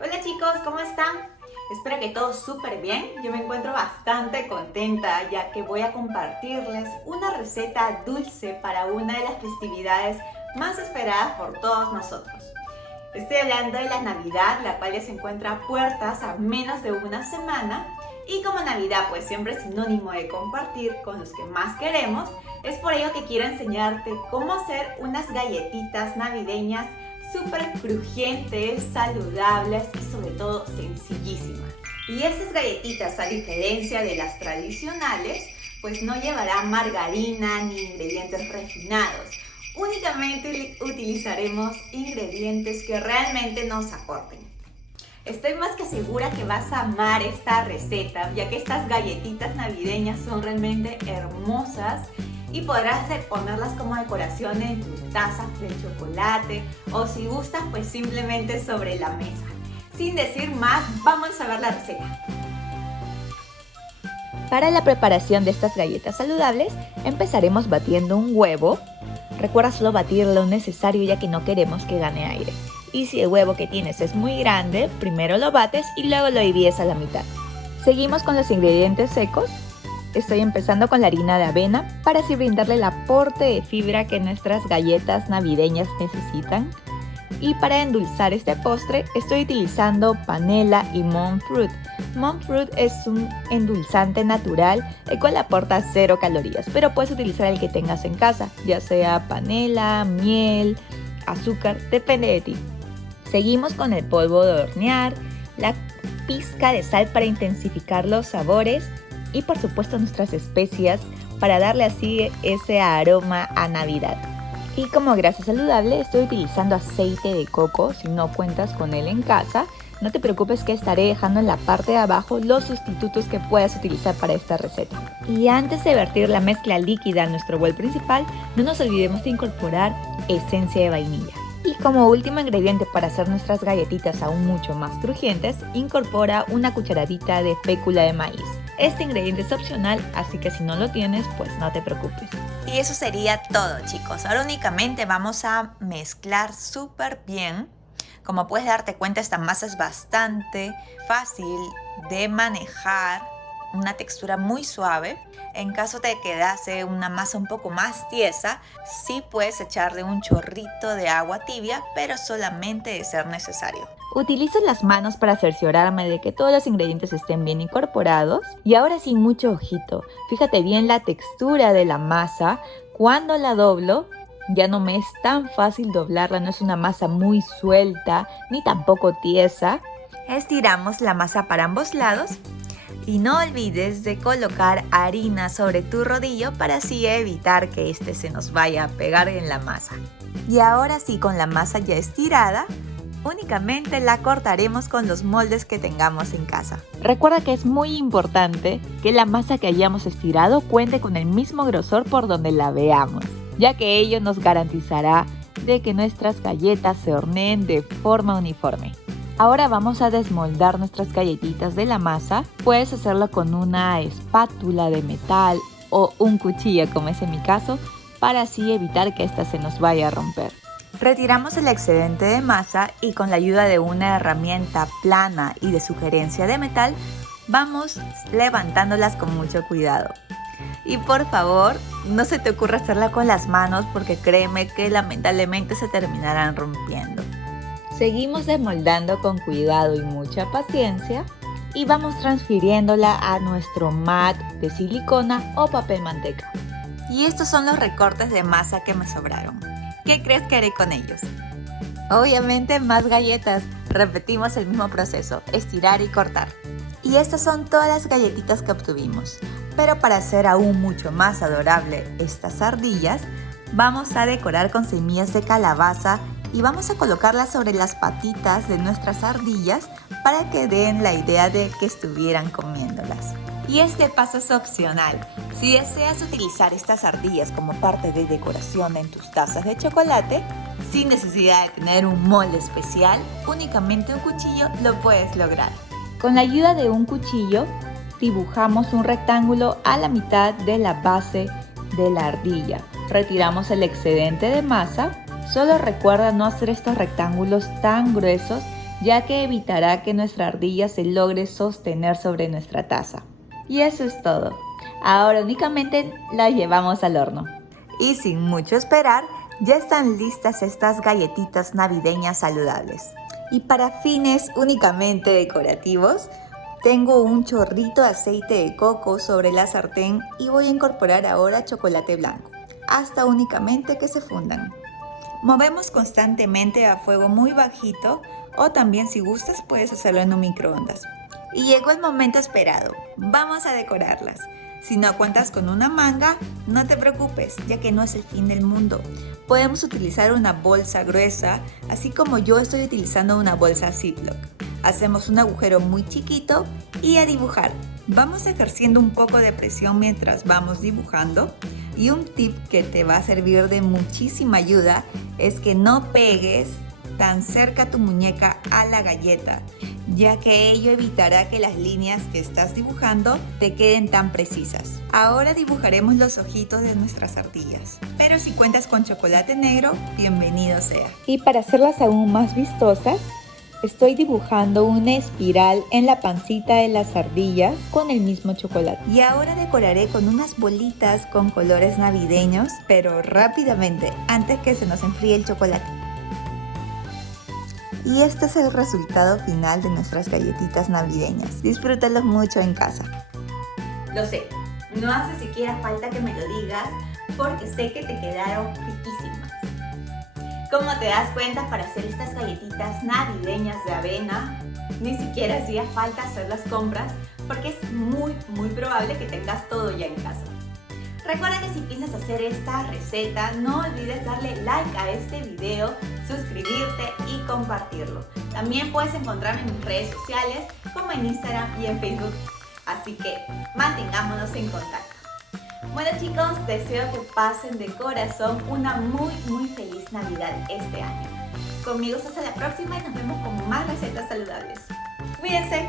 Hola chicos, ¿cómo están? Espero que todos súper bien. Yo me encuentro bastante contenta ya que voy a compartirles una receta dulce para una de las festividades más esperadas por todos nosotros. Estoy hablando de la Navidad, la cual ya se encuentra a puertas a menos de una semana. Y como Navidad pues siempre es sinónimo de compartir con los que más queremos, es por ello que quiero enseñarte cómo hacer unas galletitas navideñas súper crujientes, saludables y sobre todo sencillísimas. Y estas galletitas, a diferencia de las tradicionales, pues no llevarán margarina ni ingredientes refinados. Únicamente utilizaremos ingredientes que realmente nos aporten. Estoy más que segura que vas a amar esta receta, ya que estas galletitas navideñas son realmente hermosas y podrás ponerlas como decoración en tus tazas de chocolate o si gustas pues simplemente sobre la mesa. Sin decir más, vamos a ver la receta. Para la preparación de estas galletas saludables, empezaremos batiendo un huevo. Recuerda solo batir lo necesario ya que no queremos que gane aire. Y si el huevo que tienes es muy grande, primero lo bates y luego lo divides a la mitad. Seguimos con los ingredientes secos. Estoy empezando con la harina de avena para así brindarle el aporte de fibra que nuestras galletas navideñas necesitan. Y para endulzar este postre estoy utilizando panela y monk fruit. Monk fruit es un endulzante natural el cual aporta 0 calorías, pero puedes utilizar el que tengas en casa, ya sea panela, miel, azúcar, depende de ti. Seguimos con el polvo de hornear, la pizca de sal para intensificar los sabores y por supuesto nuestras especias para darle así ese aroma a Navidad. Y como grasa saludable estoy utilizando aceite de coco. Si no cuentas con él en casa, no te preocupes que estaré dejando en la parte de abajo los sustitutos que puedas utilizar para esta receta. Y antes de vertir la mezcla líquida a nuestro bol principal, no nos olvidemos de incorporar esencia de vainilla. Y como último ingrediente para hacer nuestras galletitas aún mucho más crujientes, incorpora una cucharadita de fécula de maíz. Este ingrediente es opcional, así que si no lo tienes, pues no te preocupes. Y eso sería todo, chicos. Ahora únicamente vamos a mezclar súper bien. Como puedes darte cuenta, esta masa es bastante fácil de manejar, una textura muy suave. En caso te quedase una masa un poco más tiesa, sí puedes echarle un chorrito de agua tibia, pero solamente de ser necesario. Utilizo las manos para cerciorarme de que todos los ingredientes estén bien incorporados. Y ahora sí, mucho ojito. Fíjate bien la textura de la masa. Cuando la doblo, ya no me es tan fácil doblarla. No es una masa muy suelta, ni tampoco tiesa. Estiramos la masa para ambos lados. Y no olvides de colocar harina sobre tu rodillo para así evitar que este se nos vaya a pegar en la masa. Y ahora sí, con la masa ya estirada, únicamente la cortaremos con los moldes que tengamos en casa. Recuerda que es muy importante que la masa que hayamos estirado cuente con el mismo grosor por donde la veamos, ya que ello nos garantizará de que nuestras galletas se horneen de forma uniforme. Ahora vamos a desmoldar nuestras galletitas de la masa. Puedes hacerlo con una espátula de metal o un cuchillo, como es en mi caso, para así evitar que esta se nos vaya a romper. Retiramos el excedente de masa y con la ayuda de una herramienta plana y de sugerencia de metal, vamos levantándolas con mucho cuidado. Y por favor, no se te ocurra hacerla con las manos porque créeme que lamentablemente se terminarán rompiendo. Seguimos desmoldando con cuidado y mucha paciencia y vamos transfiriéndola a nuestro mat de silicona o papel manteca. Y estos son los recortes de masa que me sobraron. ¿Qué crees que haré con ellos? Obviamente más galletas. Repetimos el mismo proceso, estirar y cortar. Y estas son todas las galletitas que obtuvimos. Pero para hacer aún mucho más adorable estas ardillas, vamos a decorar con semillas de calabaza y vamos a colocarlas sobre las patitas de nuestras ardillas para que den la idea de que estuvieran comiéndolas. Y este paso es opcional. Si deseas utilizar estas ardillas como parte de decoración en tus tazas de chocolate, sin necesidad de tener un molde especial, únicamente un cuchillo lo puedes lograr. Con la ayuda de un cuchillo, dibujamos un rectángulo a la mitad de la base de la ardilla. Retiramos el excedente de masa. Solo recuerda no hacer estos rectángulos tan gruesos ya que evitará que nuestra ardilla se logre sostener sobre nuestra taza. Y eso es todo. Ahora únicamente la llevamos al horno. Y sin mucho esperar, ya están listas estas galletitas navideñas saludables. Y para fines únicamente decorativos, tengo un chorrito de aceite de coco sobre la sartén y voy a incorporar ahora chocolate blanco, hasta únicamente que se fundan. Movemos constantemente a fuego muy bajito o también si gustas puedes hacerlo en un microondas. Y llegó el momento esperado, vamos a decorarlas. Si no cuentas con una manga, no te preocupes, ya que no es el fin del mundo. Podemos utilizar una bolsa gruesa, así como yo estoy utilizando una bolsa Ziploc. Hacemos un agujero muy chiquito y a dibujar. Vamos ejerciendo un poco de presión mientras vamos dibujando. Y un tip que te va a servir de muchísima ayuda es que no pegues tan cerca tu muñeca a la galleta, ya que ello evitará que las líneas que estás dibujando te queden tan precisas. Ahora dibujaremos los ojitos de nuestras ardillas, pero si cuentas con chocolate negro, bienvenido sea. Y para hacerlas aún más vistosas, estoy dibujando una espiral en la pancita de las ardillas con el mismo chocolate. Y ahora decoraré con unas bolitas con colores navideños, pero rápidamente, antes que se nos enfríe el chocolate. Y este es el resultado final de nuestras galletitas navideñas. Disfrútalos mucho en casa. Lo sé, no hace siquiera falta que me lo digas porque sé que te quedaron riquísimas. Como te das cuenta, para hacer estas galletitas navideñas de avena, ni siquiera hacía falta hacer las compras porque es muy probable que tengas todo ya en casa. Recuerda que si piensas hacer esta receta, no olvides darle like a este video, suscribirte y compartirlo. También puedes encontrarme en mis redes sociales como en Instagram y en Facebook. Así que mantengámonos en contacto. Bueno chicos, deseo que pasen de corazón una muy feliz Navidad este año. Conmigo hasta la próxima y nos vemos con más recetas saludables. ¡Cuídense!